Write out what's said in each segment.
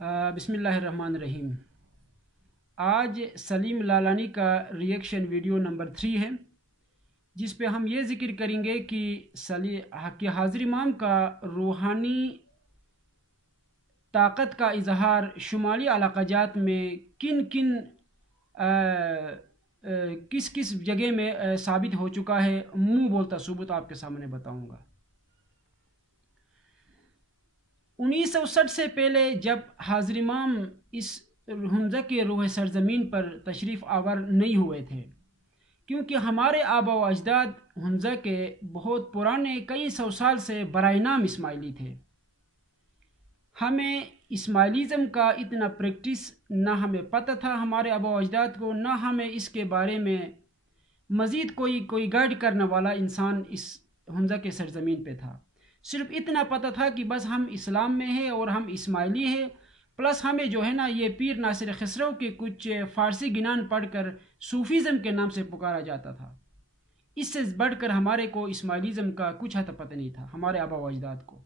بسم اللہ الرحمن الرحیم۔ آج سلیم لالانی کا ریئیکشن ویڈیو نمبر 3 ہے، جس پہ ہم یہ ذکر کریں گے کہ حاضر امام کا روحانی طاقت کا اظہار شمالی علاقہ جات میں کس کس جگہ میں ثابت ہو چکا ہے، منہ بولتا ثبوت آپ کے سامنے بتاؤں گا۔ 1960 سے پہلے جب حاضر امام اس حمزہ کے روح سرزمین پر تشریف آور نہیں ہوئے تھے، کیونکہ ہمارے آبا و اجداد حمزہ کے بہت پرانے کئی سو سال سے برائے نام اسماعیلی تھے۔ ہمیں اسماعیلیزم کا اتنا پریکٹس نہ ہمیں پتہ تھا ہمارے آبا و اجداد کو، نہ ہمیں اس کے بارے میں مزید کوئی گائیڈ کرنے والا انسان اس حمزہ کے سرزمین پہ تھا۔ صرف اتنا پتہ تھا کہ بس ہم اسلام میں ہیں اور ہم اسماعیلی ہیں، پلس ہمیں جو ہے نا یہ پیر ناصر خسرو کے کچھ فارسی گنان پڑھ کر صوفیزم کے نام سے پکارا جاتا تھا۔ اس سے بڑھ کر ہمارے کو اسماعیلیزم کا کچھ حد پتہ نہیں تھا ہمارے آبا و اجداد کو۔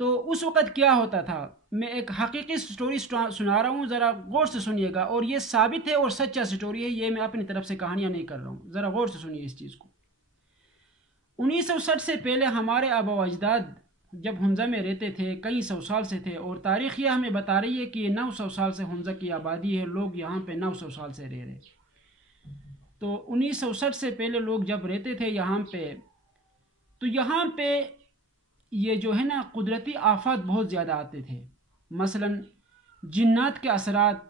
تو اس وقت کیا ہوتا تھا، میں ایک حقیقی سٹوری سنا رہا ہوں، ذرا غور سے سنیے گا، اور یہ ثابت ہے اور سچا سٹوری ہے، یہ میں اپنی طرف سے کہانیاں نہیں کر رہا ہوں، ذرا غور سے سنیے اس چیز کو۔ 1960 سے پہلے ہمارے آبا و اجداد جب حمزہ میں رہتے تھے، کئی سو سال سے تھے، اور تاریخ یہ ہمیں بتا رہی ہے کہ یہ 900 سال سے حمزہ کی آبادی ہے، لوگ یہاں پہ 900 سال سے رہ رہے۔ تو 1960 سے پہلے لوگ جب رہتے تھے یہاں پہ، تو یہاں پہ یہ جو ہے نا قدرتی آفات بہت زیادہ آتے تھے، مثلا جنات کے اثرات،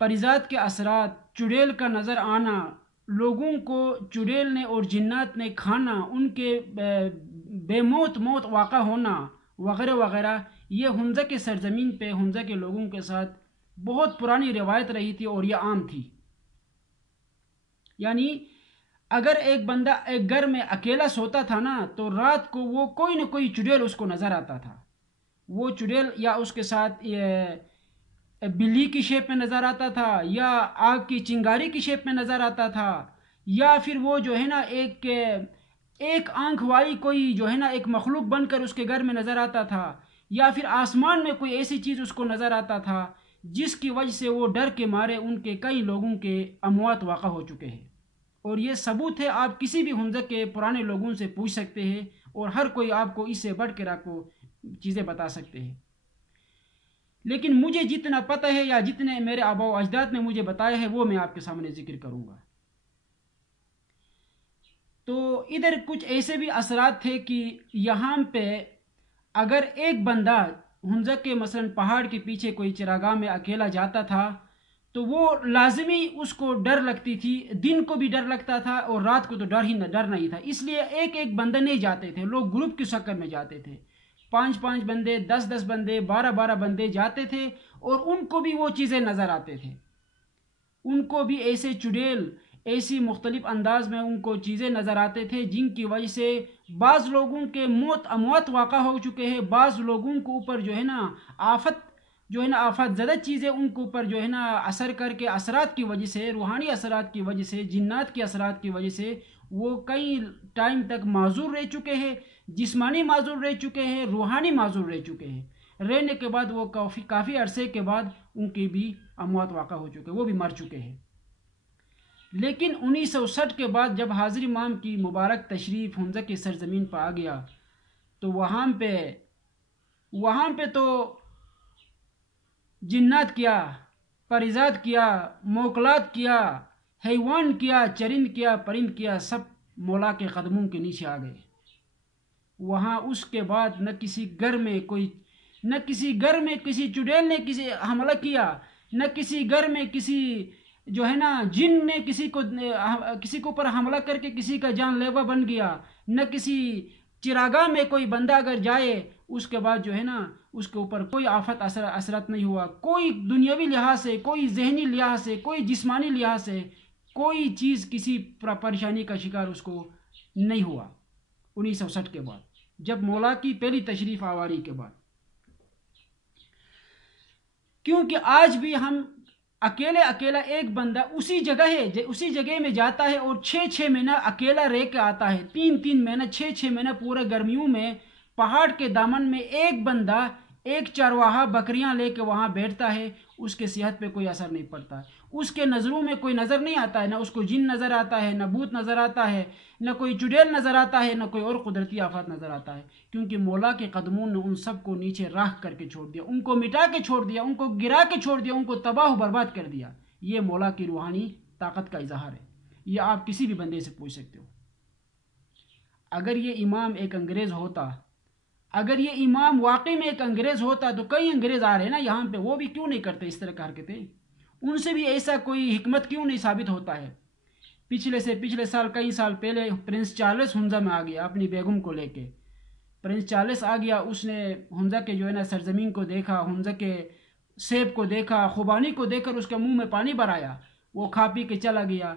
پریزاد کے اثرات، چڑیل کا نظر آنا، لوگوں کو چڑیل نے اور جنات نے کھانا، ان کے بے موت واقع ہونا وغیرہ وغیرہ، یہ حمزہ کے سرزمین پہ حمزہ کے لوگوں کے ساتھ بہت پرانی روایت رہی تھی اور یہ عام تھی۔ یعنی اگر ایک بندہ ایک گھر میں اکیلا سوتا تھا نا، تو رات کو وہ کوئی نہ کوئی چڑیل اس کو نظر آتا تھا۔ وہ چڑیل یا اس کے ساتھ بلی کی شیپ میں نظر آتا تھا، یا آگ کی چنگاری کی شیپ میں نظر آتا تھا، یا پھر وہ جو ہے نا ایک آنکھ والی کوئی جو ہے نا ایک مخلوق بن کر اس کے گھر میں نظر آتا تھا، یا پھر آسمان میں کوئی ایسی چیز اس کو نظر آتا تھا جس کی وجہ سے وہ ڈر کے مارے ان کے کئی لوگوں کے اموات واقع ہو چکے ہیں۔ اور یہ ثبوت ہے، آپ کسی بھی حمزہ کے پرانے لوگوں سے پوچھ سکتے ہیں، اور ہر کوئی آپ کو اس سے بڑھ کر آپ کو چیزیں بتا سکتے ہیں۔ لیکن مجھے جتنا پتہ ہے یا جتنے میرے آبا و اجداد نے مجھے بتایا ہے وہ میں آپ کے سامنے ذکر کروں گا۔ تو ادھر کچھ ایسے بھی اثرات تھے کہ یہاں پہ اگر ایک بندہ حمزہ کے مثلا پہاڑ کے پیچھے کوئی چراگاہ میں اکیلا جاتا تھا تو وہ لازمی اس کو ڈر لگتی تھی، دن کو بھی ڈر لگتا تھا اور رات کو تو ڈر نہیں تھا، اس لیے ایک بندہ نہیں جاتے تھے، لوگ گروپ کے شکل میں جاتے تھے، 5 بندے، 10 بندے، 12 بندے جاتے تھے، اور ان کو بھی وہ چیزیں نظر آتے تھے، ان کو بھی ایسے چڑیل ایسی مختلف انداز میں ان کو چیزیں نظر آتے تھے جن کی وجہ سے بعض لوگوں کے اموات واقع ہو چکے ہیں، بعض لوگوں کو اوپر جو ہے نا آفت زدہ چیزیں ان کے اوپر جو ہے نا اثر کر کے اثرات کی وجہ سے، روحانی اثرات کی وجہ سے، جنات کے اثرات کی وجہ سے وہ کئی ٹائم تک معذور رہ چکے ہیں، جسمانی معذور رہ چکے ہیں، روحانی معذور رہ چکے ہیں، رہنے کے بعد وہ کافی عرصے کے بعد ان کی بھی اموات واقع ہو چکے، وہ بھی مر چکے ہیں۔ لیکن 1960 کے بعد جب حاضر امام کی مبارک تشریف حمزہ کے سرزمین پر آ گیا تو وہاں پہ تو جنات کیا، پریزاد کیا، موکلات کیا، حیوان کیا، چرند کیا، پرند کیا، سب مولا کے قدموں کے نیچے آ گئے۔ وہاں اس کے بعد نہ کسی گھر میں کسی چڑیل نے حملہ کیا، نہ کسی گھر میں کسی جو ہے نا جن نے کسی کو پر حملہ کر کے کسی کا جان لیوا بن گیا، نہ کسی چراگاہ میں کوئی بندہ اگر جائے اس کے بعد جو ہے نا اس کے اوپر کوئی آفت اثرات نہیں ہوا، کوئی دنیاوی لحاظ سے، کوئی ذہنی لحاظ سے، کوئی جسمانی لحاظ سے کوئی چیز کسی پریشانی کا شکار اس کو نہیں ہوا 1960 کے بعد، جب مولا کی پہلی تشریف آوری کے بعد۔ کیونکہ آج بھی ہم اکیلا ایک بندہ اسی جگہ میں جاتا ہے اور 6 مہینہ اکیلا رہ کے آتا ہے، 3 مہینہ 6 مہینہ پورے گرمیوں میں پہاڑ کے دامن میں ایک بندہ ایک چرواہا بکریاں لے کے وہاں بیٹھتا ہے، اس کے صحت پہ کوئی اثر نہیں پڑتا، اس کے نظروں میں کوئی نظر نہیں آتا ہے، نہ اس کو جن نظر آتا ہے، نہ بھوت نظر آتا ہے، نہ کوئی چڑیل نظر آتا ہے، نہ کوئی اور قدرتی آفات نظر آتا ہے، کیونکہ مولا کے قدموں نے ان سب کو نیچے راکھ کر کے چھوڑ دیا، ان کو مٹا کے چھوڑ دیا، ان کو گرا کے چھوڑ دیا، ان کو تباہ و برباد کر دیا۔ یہ مولا کی روحانی طاقت کا اظہار ہے۔ یہ آپ کسی بھی بندے سے پوچھ سکتے ہو۔ اگر یہ امام ایک انگریز ہوتا، اگر یہ امام واقعی میں ایک انگریز ہوتا، تو کئی انگریز آ رہے ہیں نا یہاں پہ، وہ بھی کیوں نہیں کرتے اس طرح کی حرکتیں؟ ان سے بھی ایسا کوئی حکمت کیوں نہیں ثابت ہوتا ہے؟ پچھلے سال، کئی سال پہلے پرنس چارلس ہنزا میں آ گیا اپنی بیگم کو لے کے۔ پرنس چارلس آ گیا، اس نے ہنزا کے جو ہے نا سرزمین کو دیکھا، ہنزا کے سیب کو دیکھا، خوبانی کو دیکھ کر اس کے منہ میں پانی بھرایا، وہ کھا پی کے چلا گیا۔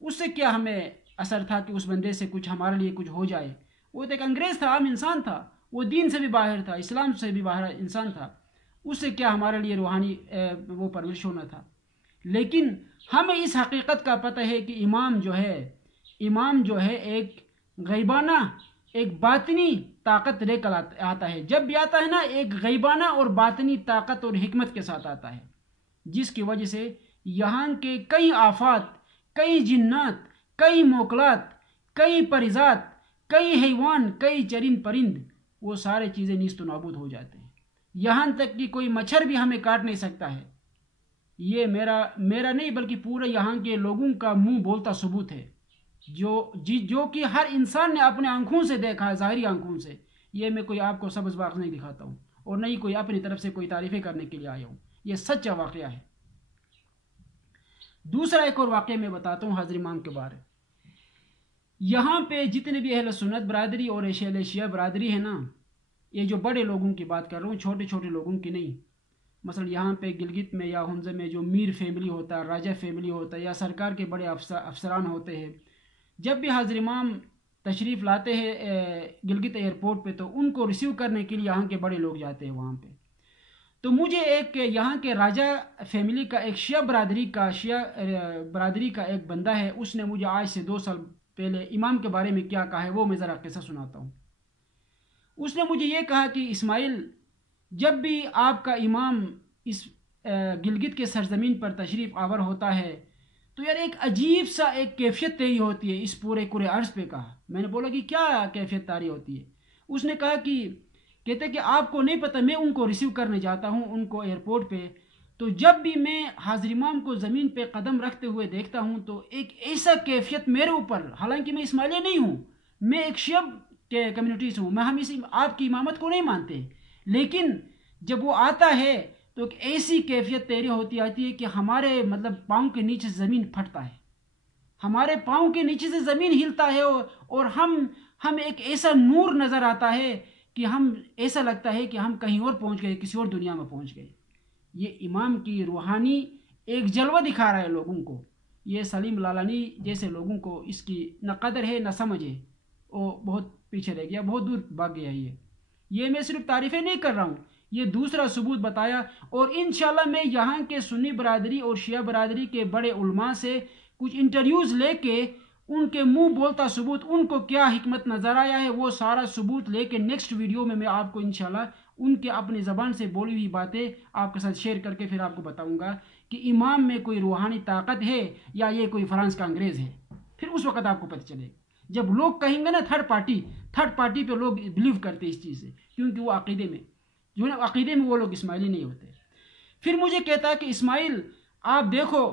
اس سے کیا ہمیں اثر تھا کہ اس بندے سے کچھ ہمارے لیے کچھ ہو جائے؟ وہ تو ایک انگریز تھا، عام انسان تھا، وہ دین سے بھی باہر تھا، اسلام سے بھی باہر انسان تھا، اس سے کیا ہمارے لیے روحانی وہ پرورش ہونا تھا؟ لیکن ہمیں اس حقیقت کا پتہ ہے کہ امام جو ہے ایک غیبانہ، ایک باطنی طاقت لے کر آتا ہے۔ جب بھی آتا ہے نا، ایک غیبانہ اور باطنی طاقت اور حکمت کے ساتھ آتا ہے، جس کی وجہ سے یہاں کے کئی آفات، کئی جنات، کئی موکلات، کئی پریزات، کئی حیوان، کئی چرند پرند، وہ سارے چیزیں نیست و نابود ہو جاتے ہیں۔ یہاں تک کہ کوئی مچھر بھی ہمیں کاٹ نہیں سکتا ہے۔ یہ میرا نہیں بلکہ پورے یہاں کے لوگوں کا منہ بولتا ثبوت ہے، جو کہ ہر انسان نے اپنے آنکھوں سے دیکھا ہے، ظاہری آنکھوں سے۔ یہ میں کوئی آپ کو سبز باغ نہیں دکھاتا ہوں، اور نہیں کوئی اپنی طرف سے کوئی تعریفیں کرنے کے لیے آیا ہوں، یہ سچا واقعہ ہے۔ دوسرا ایک اور واقعہ میں بتاتا ہوں حضرت امام کے بارے۔ یہاں پہ جتنے بھی اہل سنت برادری اور شیعہ برادری ہے نا، یہ جو بڑے لوگوں کی بات کر رہا ہوں، چھوٹے چھوٹے لوگوں کی نہیں۔ مثلا یہاں پہ گلگت میں یا ہنزا میں جو میر فیملی ہوتا ہے، راجہ فیملی ہوتا ہے، یا سرکار کے بڑے افسران ہوتے ہیں، جب بھی حضرت امام تشریف لاتے ہیں گلگت ایئرپورٹ پہ، تو ان کو ریسیو کرنے کے لیے یہاں کے بڑے لوگ جاتے ہیں وہاں پہ۔ تو مجھے ایک یہاں کے راجہ فیملی کا، ایک شیعہ برادری کا ایک بندہ ہے، اس نے مجھے آج سے 2 سال پہلے امام کے بارے میں کیا کہا ہے، وہ میں ذرا قصہ سناتا ہوں۔ اس نے مجھے یہ کہا کہ اسماعیل، جب بھی آپ کا امام اس گلگت کے سرزمین پر تشریف آور ہوتا ہے، تو یار ایک عجیب سا ایک کیفیت تیری ہوتی ہے اس پورے عرض پہ۔ کہا، میں نے بولا کہ کیا کیفیت تاری ہوتی ہے؟ اس نے کہا کہ کہتے کہ آپ کو نہیں پتہ، میں ان کو ریسیو کرنے جاتا ہوں ان کو ایئرپورٹ پہ، تو جب بھی میں حضرت امام کو زمین پہ قدم رکھتے ہوئے دیکھتا ہوں، تو ایک ایسا کیفیت میرے اوپر، حالانکہ میں اسماعیلی نہیں ہوں، میں ایک شیعہ کے کمیونٹی سے ہوں، ہم آپ کی امامت کو نہیں مانتے، لیکن جب وہ آتا ہے تو ایک ایسی کیفیت تیری ہوتی آتی ہے کہ ہمارے پاؤں کے نیچے سے زمین پھٹتا ہے، ہمارے پاؤں کے نیچے سے زمین ہلتا ہے، اور ہم ایک ایسا نور نظر آتا ہے کہ ہم ایسا لگتا ہے کہ ہم کہیں اور پہنچ گئے، کسی اور دنیا میں پہنچ گئے۔ یہ امام کی روحانی ایک جلوہ دکھا رہا ہے لوگوں کو۔ یہ سلیم لالانی جیسے لوگوں کو اس کی نہ قدر ہے نہ سمجھ ہے، وہ بہت پیچھے رہ گیا، بہت دور بھاگ گیا۔ یہ میں صرف تعریفیں نہیں کر رہا ہوں، یہ دوسرا ثبوت بتایا، اور انشاءاللہ میں یہاں کے سنی برادری اور شیعہ برادری کے بڑے علماء سے کچھ انٹرویوز لے کے ان کے منہ بولتا ثبوت، ان کو کیا حکمت نظر آیا ہے، وہ سارا ثبوت لے کے نیکسٹ ویڈیو میں آپ کو انشاءاللہ ان کے اپنی زبان سے بولی ہوئی باتیں آپ کے ساتھ شیئر کر کے پھر آپ کو بتاؤں گا کہ امام میں کوئی روحانی طاقت ہے یا یہ کوئی فرانس کا انگریز ہے۔ پھر اس وقت آپ کو پتہ چلے گا، جب لوگ کہیں گے نا تھرڈ پارٹی پہ لوگ بلیو کرتے اس چیز سے، کیونکہ وہ عقیدے میں وہ لوگ اسماعیلی نہیں ہوتے۔ پھر مجھے کہتا ہے کہ اسماعیل، آپ دیکھو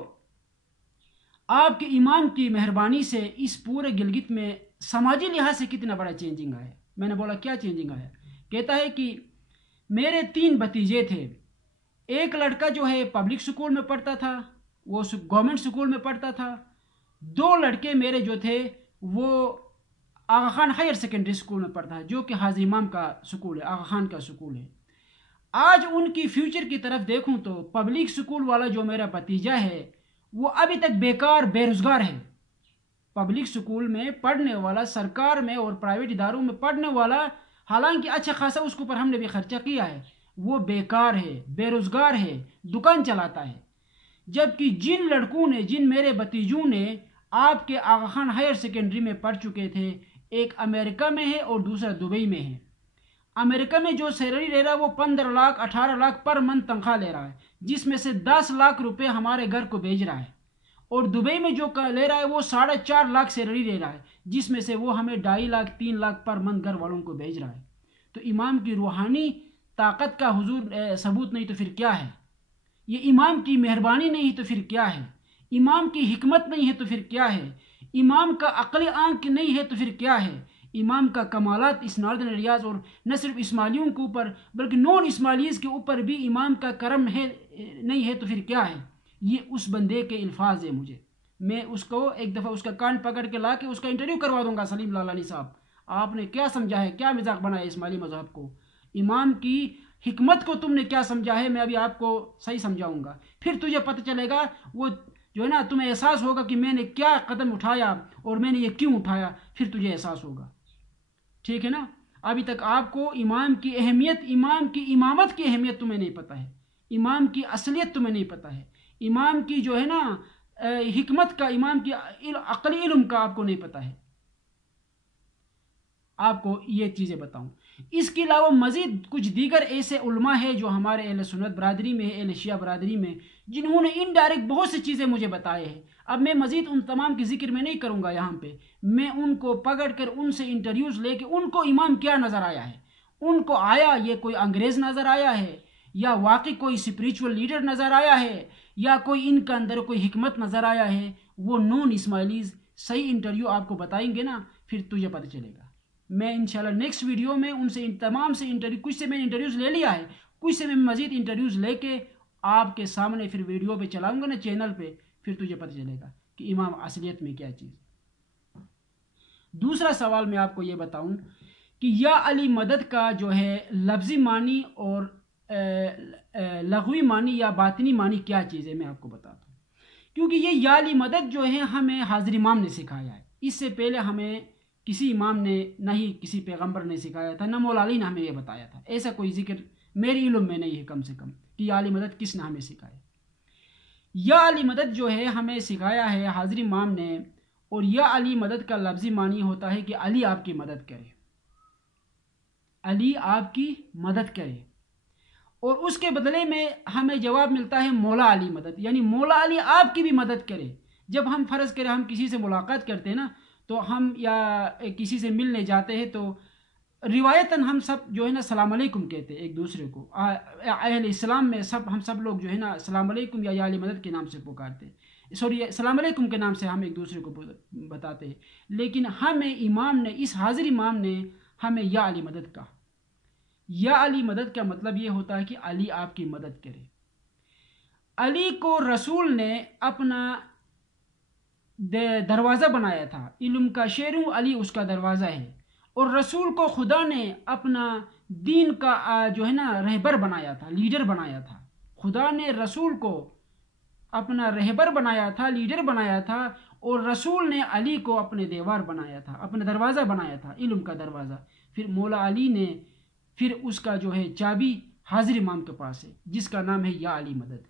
آپ کے امام کی مہربانی سے اس پورے گلگت میں سماجی لحاظ سے کتنا بڑا چینجنگ آیا۔ میں نے بولا کیا چینجنگ آیا؟ کہتا ہے کہ میرے 3 بھتیجے تھے، ایک لڑکا جو ہے پبلک سکول میں پڑھتا تھا، وہ گورنمنٹ سکول میں پڑھتا تھا، 2 لڑکے میرے جو تھے وہ آغا خان ہائر سیکنڈری سکول میں پڑھتا ہے، جو کہ حاجی امام کا سکول ہے، آغا خان کا سکول ہے۔ آج ان کی فیوچر کی طرف دیکھوں تو پبلک سکول والا جو میرا بھتیجا ہے وہ ابھی تک بیکار، بے روزگار ہے۔ پبلک سکول میں پڑھنے والا، سرکار میں اور پرائیویٹ اداروں میں پڑھنے والا، حالانکہ اچھا خاصا اس کے اوپر ہم نے بھی خرچہ کیا ہے، وہ بیکار ہے، بے روزگار ہے، دکان چلاتا ہے۔ جبکہ جن میرے بھتیجوں نے آپ کے آغا خان ہائر سیکنڈری میں پڑھ چکے تھے، ایک امریکہ میں ہے اور دوسرا دبئی میں ہے۔ امریکہ میں جو سیلری لے رہا ہے وہ 15 لاکھ 18 لاکھ پر منتھ تنخواہ لے رہا ہے، جس میں سے 10 لاکھ روپے ہمارے گھر کو بھیج رہا ہے، اور دبئی میں جو لے رہا ہے وہ 4.5 لاکھ سیلری لے رہا ہے، جس میں سے وہ ہمیں 2.5 لاکھ 3 لاکھ پر منتھ گھر والوں کو بھیج رہا ہے۔ تو امام کی روحانی طاقت کا حضور ثبوت نہیں تو پھر کیا ہے؟ یہ امام کی مہربانی نہیں تو پھر کیا ہے؟ امام کی حکمت نہیں ہے تو پھر کیا ہے؟ امام کا عقلی آنکھ نہیں ہے تو پھر کیا ہے؟ امام کا کمالات اس ناردرن ریاض اور نہ صرف اسماعیلیوں کے اوپر بلکہ نون اسماعیلیز کے اوپر بھی امام کا کرم ہے نہیں ہے تو پھر کیا ہے؟ یہ اس بندے کے الفاظ ہیں۔ میں اس کو ایک دفعہ اس کا کان پکڑ کے لا کے اس کا انٹرویو کروا دوں گا، سلیم لالانی صاحب آپ نے کیا سمجھا ہے، کیا مذاق بنایا اسماعیلی مذہب کو، امام کی حکمت کو تم نے کیا سمجھا ہے، میں ابھی آپ کو صحیح سمجھاؤں گا، پھر تجھے پتہ چلے گا، وہ جو ہے نا تمہیں احساس ہوگا کہ میں نے کیا قدم اٹھایا اور میں نے یہ کیوں اٹھایا، پھر تجھے احساس ہوگا، ٹھیک ہے نا؟ ابھی تک آپ کو امام کی اہمیت، امام کی امامت کی اہمیت تمہیں نہیں پتہ ہے، امام کی اصلیت تمہیں نہیں پتہ ہے، امام کی جو ہے نا حکمت کا، امام کی عقلی علم کا آپ کو نہیں پتہ ہے۔ آپ کو یہ چیزیں بتاؤں، اس کے علاوہ مزید کچھ دیگر ایسے علماء ہیں جو ہمارے اہل سنت برادری میں ہے، اہل شیعہ برادری میں، جنہوں نے انڈائریکٹ بہت سی چیزیں مجھے بتائے ہیں۔ اب میں مزید ان تمام کی ذکر میں نہیں کروں گا یہاں پہ، میں ان کو پکڑ کر ان سے انٹرویوز لے کے ان کو امام کیا نظر آیا ہے، ان کو آیا یہ کوئی انگریز نظر آیا ہے، یا واقعی کوئی اسپریچول لیڈر نظر آیا ہے، یا کوئی ان کا اندر کوئی حکمت نظر آیا ہے، وہ نون اسماعیلیز صحیح انٹرویو آپ کو بتائیں گے نا، پھر تجھے پتہ چلے گا۔ میں انشاءاللہ نیکسٹ ویڈیو میں ان سے ان تمام سے انٹرویو، کچھ سے میں نے انٹرویوز لے لیا ہے، کچھ سے میں مزید انٹرویوز لے کے آپ کے سامنے پھر ویڈیو پہ چلاؤں گا نا چینل پہ، پھر تجھے پتہ چلے گا کہ امام اصلیت میں کیا چیز۔ دوسرا سوال میں آپ کو یہ بتاؤں کہ یا علی مدد کا جو ہے لفظی معنی اور لغوی معنی یا باطنی معنی کیا چیز ہے، میں آپ کو بتاتا ہوں، کیونکہ یہ یا علی مدد جو ہے ہمیں حاضر امام نے سکھایا ہے، اس سے پہلے ہمیں کسی امام نے نہ ہی کسی پیغمبر نے سکھایا تھا، نہ مولا علی نے ہمیں یہ بتایا تھا، ایسا کوئی ذکر میری علم میں نہیں ہے کم سے کم کہ یا علی مدد کس نے ہمیں سکھایا۔ یا علی مدد جو ہے ہمیں سکھایا ہے حاضر امام نے، اور یا علی مدد کا لفظی معنی ہوتا ہے کہ علی آپ کی مدد کرے، علی آپ کی مدد کرے، اور اس کے بدلے میں ہمیں جواب ملتا ہے مولا علی مدد، یعنی مولا علی آپ کی بھی مدد کرے۔ جب ہم فرض کریں ہم کسی سے ملاقات کرتے ہیں نا، تو ہم یا کسی سے ملنے جاتے ہیں تو روایتاً ہم سب جو ہے نا السلام علیکم کہتے ہیں ایک دوسرے کو، اہل اسلام میں ہم سب لوگ جو ہے نا السلام علیکم یا علی مدد کے نام سے پکارتے ہیں، سوری السلام علیکم کے نام سے ہم ایک دوسرے کو بتاتے ہیں، لیکن ہمیں امام نے، اس حاضر امام نے ہمیں یا علی مدد کہا۔ یا علی مدد کا مطلب یہ ہوتا ہے کہ علی آپ کی مدد کرے۔ علی کو رسول نے اپنا دروازہ بنایا تھا، علم کا شیروں علی اس کا دروازہ ہے، اور رسول کو خدا نے اپنا دین کا جو ہے نا رہبر بنایا تھا، لیڈر بنایا تھا، خدا نے رسول کو اپنا رہبر بنایا تھا، لیڈر بنایا تھا، اور رسول نے علی کو اپنے دیوار بنایا تھا، اپنا دروازہ بنایا تھا، علم کا دروازہ۔ پھر مولا علی نے پھر اس کا جو ہے چابی حاضر امام کے پاس ہے، جس کا نام ہے یا علی مدد۔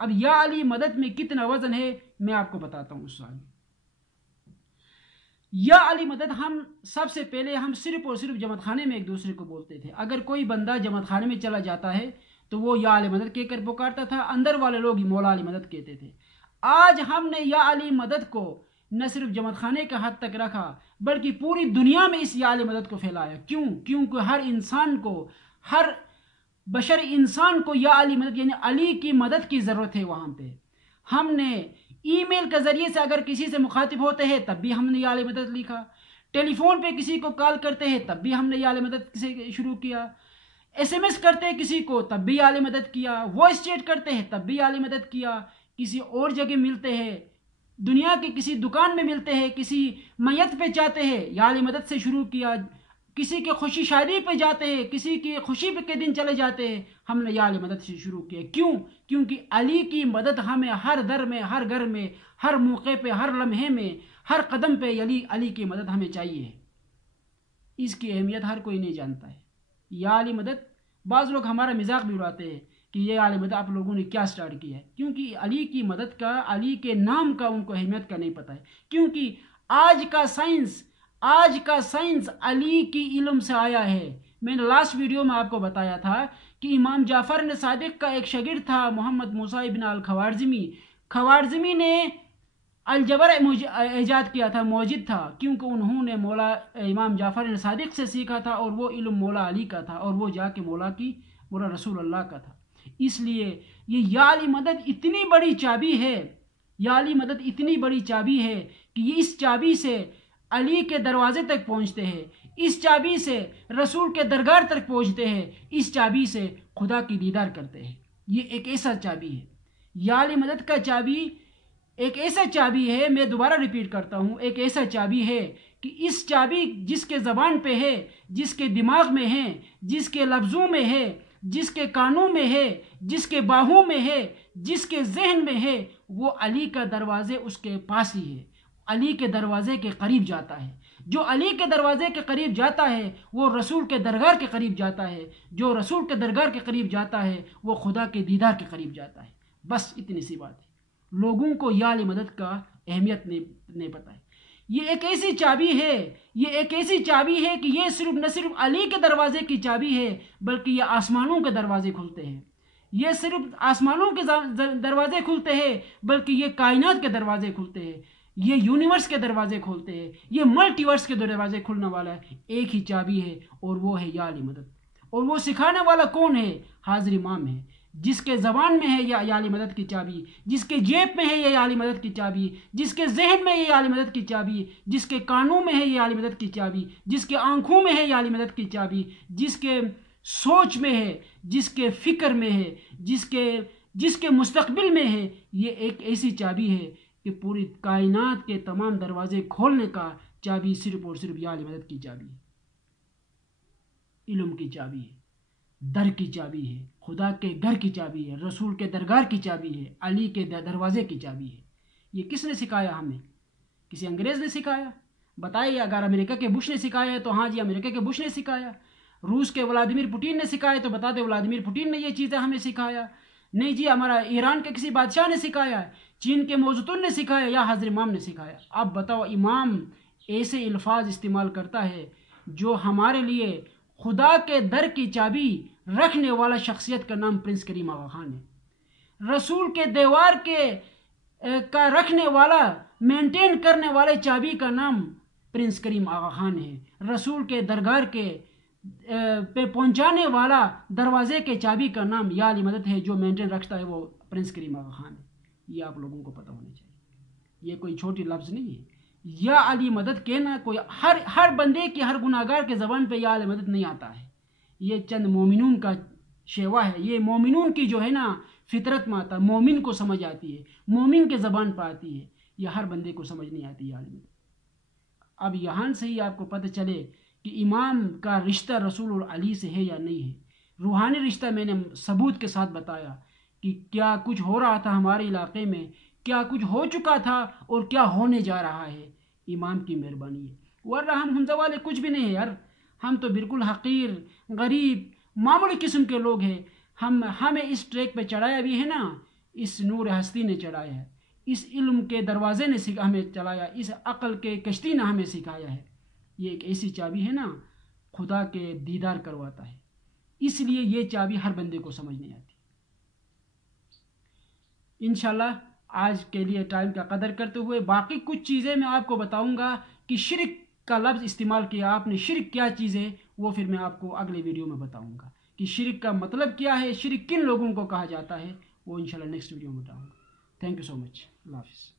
اب یا علی مدد میں کتنا وزن ہے میں آپ کو بتاتا ہوں اس سوال میں۔ یا علی مدد ہم سب سے پہلے ہم صرف اور صرف جماعت خانے میں ایک دوسرے کو بولتے تھے، اگر کوئی بندہ جماعت خانے میں چلا جاتا ہے تو وہ یا علی مدد کہہ کر پکارتا تھا، اندر والے لوگ مولا علی مدد کہتے تھے۔ آج ہم نے یا علی مدد کو نہ صرف جماعت خانے کا حد تک رکھا بلکہ پوری دنیا میں اس یا علی مدد کو پھیلایا۔ کیوں؟ کیونکہ ہر انسان کو، ہر بشر انسان کو یا علی مدد یعنی علی کی مدد کی ضرورت ہے۔ وہاں پہ ہم نے ای میل کے ذریعے سے اگر کسی سے مخاطب ہوتے ہیں تب بھی ہم نے یا علی مدد لکھا، ٹیلی فون پہ کسی کو کال کرتے ہیں تب بھی ہم نے یا علی مدد سے شروع کیا، ایس ایم ایس کرتے ہیں کسی کو تب بھی یا علی مدد کیا، وائس چیٹ کرتے ہیں تب بھی یا علی مدد کیا، کسی اور جگہ ملتے ہیں، دنیا کی کسی دکان میں ملتے ہیں، کسی میت پہ جاتے ہیں یا علی مدد سے شروع کیا، کسی کے خوشی شادی پہ جاتے ہیں، کسی کی خوشی کے دن چلے جاتے ہیں، ہم نے یا علی مدد سے شروع کیا۔ کیوں؟ کیونکہ علی کی مدد ہمیں ہر در میں، ہر گھر میں، ہر موقع پہ، ہر لمحے میں، ہر قدم پہ علی کی مدد ہمیں چاہیے۔ اس کی اہمیت ہر کوئی نہیں جانتا ہے۔ یا علی مدد، بعض لوگ ہمارا مذاق بھی اڑاتے ہیں کہ یہ علی مدد آپ لوگوں نے کیا سٹارٹ کیا ہے، کیونکہ علی کی مدد کا، علی کے نام کا ان کو اہمیت کا نہیں پتہ ہے، کیونکہ آج کا سائنس علی کی علم سے آیا ہے، میں نے لاسٹ ویڈیو میں آپ کو بتایا تھا کہ امام جعفر صادق کا ایک شاگرد تھا محمد موسیٰ ابن الخوارزمی نے الجبر ایجاد کیا تھا، موجد تھا، کیونکہ انہوں نے مولا امام جعفر صادق سے سیکھا تھا، اور وہ علم مولا علی کا تھا، اور وہ جا کے مولا رسول اللہ کا تھا۔ اس لیے یہ یا علی مدد اتنی بڑی چابی ہے، یا علی مدد اتنی بڑی چابی ہے کہ یہ اس چابی سے علی کے دروازے تک پہنچتے ہیں، اس چابی سے رسول کے درگاہ تک پہنچتے ہیں، اس چابی سے خدا کی دیدار کرتے ہیں۔ یہ ایک ایسا چابی ہے، یا علی مدد کا چابی ایک ایسا چابی ہے، میں دوبارہ ریپیٹ کرتا ہوں، ایک ایسا چابی ہے کہ اس چابی جس کے زبان پہ ہے، جس کے دماغ میں ہے، جس کے لفظوں میں ہے، جس کے کانوں میں ہے، جس کے باہوں میں ہے، جس کے ذہن میں ہے، وہ علی کا دروازے اس کے پاس ہی ہے، علی کے دروازے کے قریب جاتا ہے۔ جو علی کے دروازے کے قریب جاتا ہے وہ رسول کے درگاہ کے قریب جاتا ہے، جو رسول کے درگاہ کے قریب جاتا ہے وہ خدا کے دیدار کے قریب جاتا ہے۔ بس اتنی سی بات ہے۔ لوگوں کو یا علی مدد کا اہمیت نہیں پتہ ہے۔ یہ ایک ایسی چابی ہے، یہ ایک ایسی چابی ہے کہ یہ نہ صرف علی کے دروازے کی چابی ہے، بلکہ یہ آسمانوں کے دروازے کھلتے ہیں۔ یہ صرف آسمانوں کے دروازے کھلتے ہیں، بلکہ یہ کائنات کے دروازے کھلتے ہیں، یہ یونیورس کے دروازے کھولتے ہیں، یہ ملٹی ورس کے دروازے کھلنے والا ہے۔ ایک ہی چابی ہے اور وہ ہے یا علی مدد۔ اور وہ سکھانے والا کون ہے؟ حاضر امام ہے، جس کے زبان میں ہے یا علی مدد کی چابی، جس کے جیب میں ہے یا علی مدد کی چابی، جس کے ذہن میں ہے یا علی مدد کی چابی، جس کے کانوں میں ہے یا علی مدد کی چابی، جس کے آنکھوں میں ہے یا علی مدد کی چابی، جس کے سوچ میں ہے، جس کے فکر میں ہے، جس کے مستقبل میں ہے۔ یہ ایک ایسی چابی ہے کہ پوری کائنات کے تمام دروازے کھولنے کا چابی صرف اور صرف یا علی مدد کی چابی ہے۔ علم کی چابی ہے، در کی چابی ہے، خدا کے گھر کی چابی ہے، رسول کے درگاہ کی چابی ہے، علی کے دروازے کی چابی ہے۔ یہ کس نے سکھایا ہمیں؟ کسی انگریز نے سکھایا؟ بتائیے۔ اگر امریکہ کے بش نے سکھایا ہے تو ہاں جی امریکہ کے بش نے سکھایا۔ روس کے ولادیمیر پوٹین نے سکھایا تو بتا دیں ولادیمیر پوٹین نے یہ چیزیں ہمیں سکھایا۔ نہیں جی ہمارا ایران کے کسی بادشاہ نے سکھایا، چین کے موزتن نے سکھایا، یا حضرت امام نے سکھایا؟ اب بتاؤ، امام ایسے الفاظ استعمال کرتا ہے جو ہمارے لیے خدا کے در کی چابی رکھنے والا شخصیت کا نام پرنس کریم آغا خان ہے۔ رسول کے دیوار کا رکھنے والا، مینٹین کرنے والے چابی کا نام پرنس کریم آغا خان ہے۔ رسول کے درگاہ پہ پہنچانے والا دروازے کے چابی کا نام یا علی مدد ہے، جو مینٹین رکھتا ہے وہ پرنس کریم آغا خان ہے۔ یہ آپ لوگوں کو پتہ ہونا چاہیے، یہ کوئی چھوٹی لفظ نہیں ہے۔ یا علی مدد کہنا کوئی ہر بندے کی، ہر گناہگار کے زبان پہ یا علی مدد نہیں آتا ہے۔ یہ چند مومنون کا شیوا ہے، یہ مومنون کی جو ہے نا فطرت میں آتا، مومن کو سمجھ آتی ہے، مومن کے زبان پہ آتی ہے، یہ ہر بندے کو سمجھ نہیں آتی یا علی مدد۔ اب یہاں سے ہی آپ کو پتہ چلے کہ امام کا رشتہ رسول اور علی سے ہے یا نہیں ہے۔ روحانی رشتہ میں نے ثبوت کے ساتھ بتایا کہ کیا کچھ ہو رہا تھا ہمارے علاقے میں، کیا کچھ ہو چکا تھا اور کیا ہونے جا رہا ہے، امام کی مہربانی ہے۔ ورنہ ہم حمزہ والے کچھ بھی نہیں ہے یار، ہم تو بالکل حقیر، غریب، معمولی قسم کے لوگ ہیں۔ ہمیں اس ٹریک پہ چڑھایا بھی ہے نا، اس نور ہستی نے چڑھایا ہے، اس علم کے دروازے نے ہمیں چلایا، اس عقل کے کشتی نے ہمیں سکھایا ہے۔ یہ ایک ایسی چابی ہے نا، خدا کے دیدار کرواتا ہے، اس لیے یہ چابی ہر بندے کو سمجھ نہیں آتی۔ انشاءاللہ آج کے لیے ٹائم کا قدر کرتے ہوئے باقی کچھ چیزیں میں آپ کو بتاؤں گا کہ شرک کا لفظ استعمال کیا آپ نے، شرک کیا چیز ہے وہ پھر میں آپ کو اگلے ویڈیو میں بتاؤں گا کہ شرک کا مطلب کیا ہے، شرک کن لوگوں کو کہا جاتا ہے، وہ انشاءاللہ نیکسٹ ویڈیو میں بتاؤں گا۔ تھینک یو سو مچ، اللہ حافظ۔